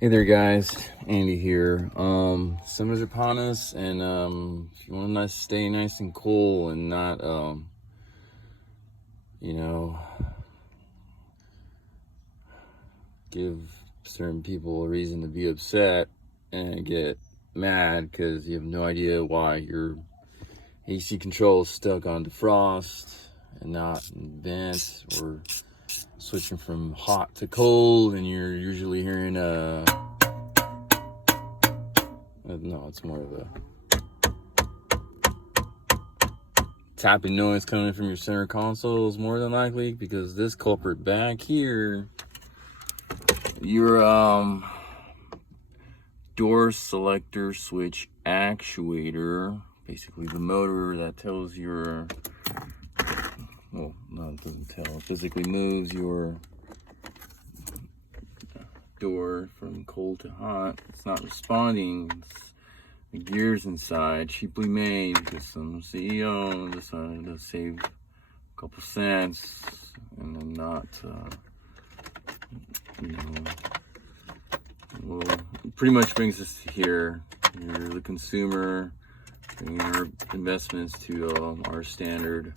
Hey there guys, Andy here. Summer's upon us, and if you want to stay nice and cool and not you know, give certain people a reason to be upset and get mad because you have no idea why your AC control is stuck on defrost and not in vent, or switching from hot to cold, and you're usually hearing no, it's more of a tapping noise coming from your center console is more than likely, because this culprit back here, your door selector switch actuator, basically the motor that tells your, well, no, it doesn't tell, it physically moves your door from cold to hot. It's not responding. The gears inside, cheaply made, because some CEO decided to save a couple cents and then not, well, it pretty much brings us to here. You're the consumer, bringing our investments to our standard.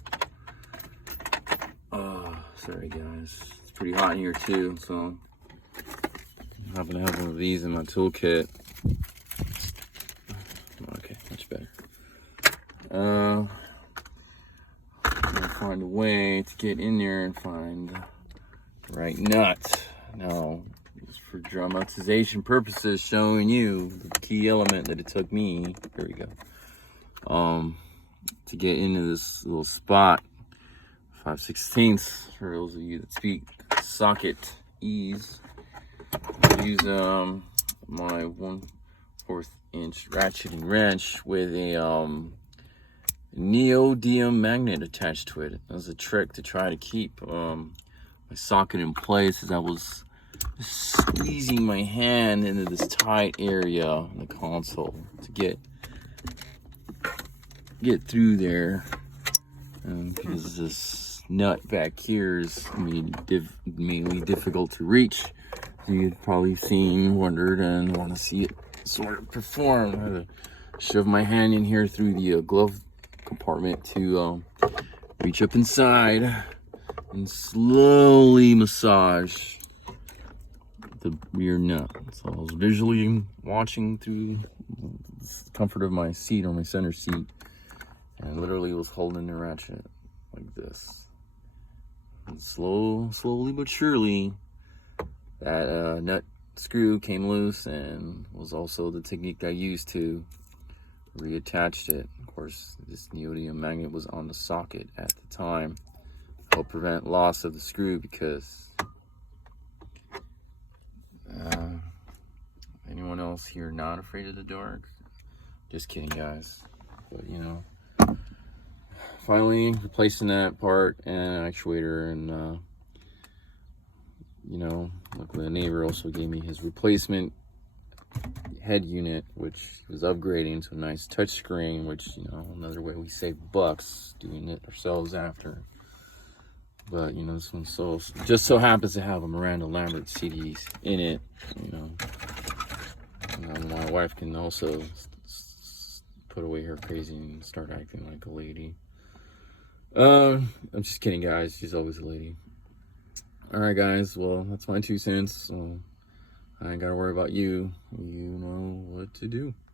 Sorry guys, it's pretty hot in here too, so I happen to have one of these in my toolkit. Okay, much better. I'm gonna find a way to get in there and find the right nut. Now, just for dramatization purposes, showing you the key element that it took me, there we go, to get into this little spot. 5/16 for those of you that speak socket ease. I use my 1/4 inch ratcheting wrench with a neodymium magnet attached to it. That was a trick to try to keep my socket in place, as I was squeezing my hand into this tight area in the console to get through there, because this nut back here is mainly difficult to reach. You've probably wondered and want to see it sort of perform. I had to shove my hand in here through the glove compartment to reach up inside and slowly massage the rear nut. So I was visually watching through the comfort of my seat, on my center seat, and literally was holding the ratchet like this. And slowly but surely, that nut screw came loose, and was also the technique I used to reattach it. Of course, this neodymium magnet was on the socket at the time. Help prevent loss of the screw, because anyone else here not afraid of the dark? Just kidding, guys. But finally replacing that part and actuator, and luckily the neighbor also gave me his replacement head unit, which he was upgrading to a nice touch screen, which, another way we save bucks doing it ourselves after. But this one just so happens to have a Miranda Lambert CDs in it. My wife can also put away her crazy and start acting like a lady. I'm just kidding, guys. She's always a lady. Alright guys, well, that's my 2 cents, so I ain't gotta worry about you. You know what to do.